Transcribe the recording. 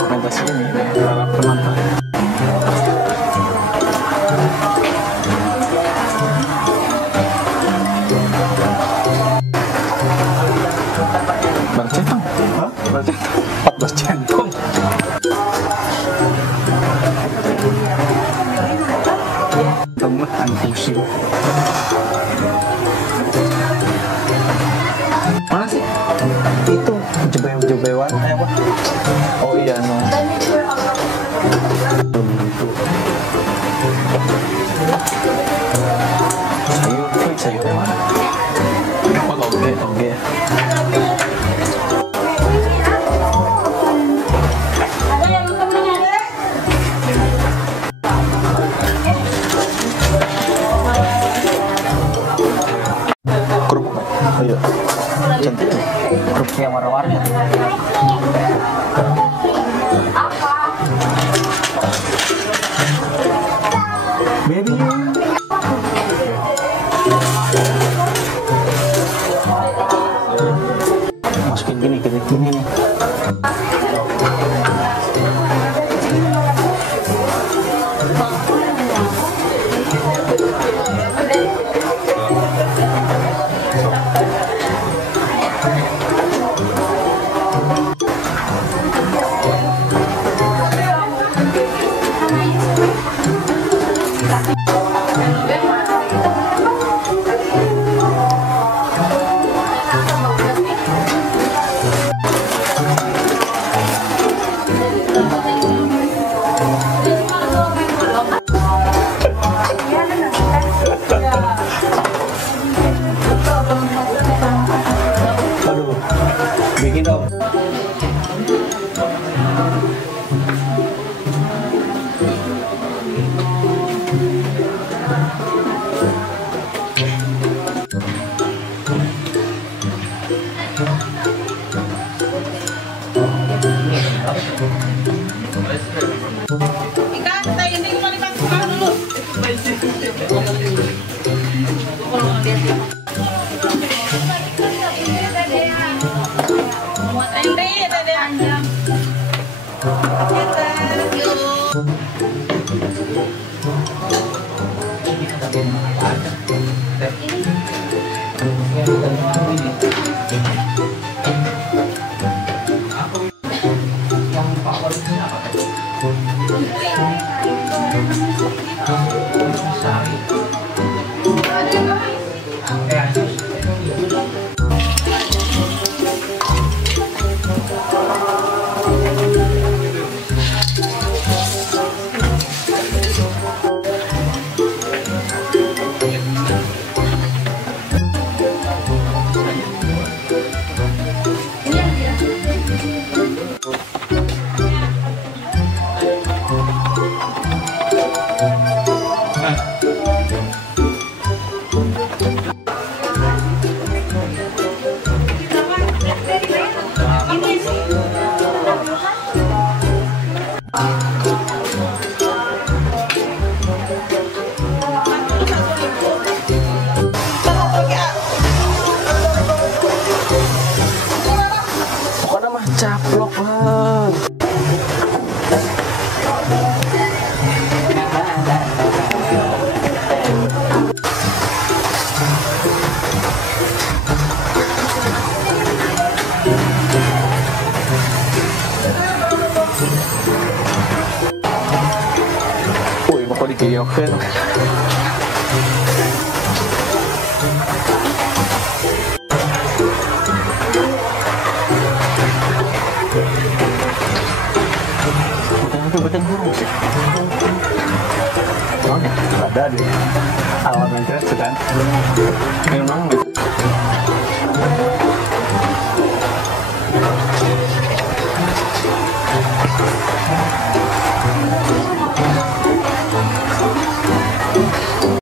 Dokumentasi ini penonton. Bang Centong? Hah? Bang Centong? 14 centong. Temuan pusing. Mana sih? Itu jebewan apa? Oh iya no. Sayur mana? Oh toge. Kerupuk. Oh iya. Cantik. Kerupuk yang warna-warni. Baby. Masukin gini ke sini nih. Aduh, bikin dong. Ika, tayo hindi ko malipag dulu. Caplok banget. Uy, kok dikiyokin. Betul burung sih. Ada deh. Alam yang keren kan. Yang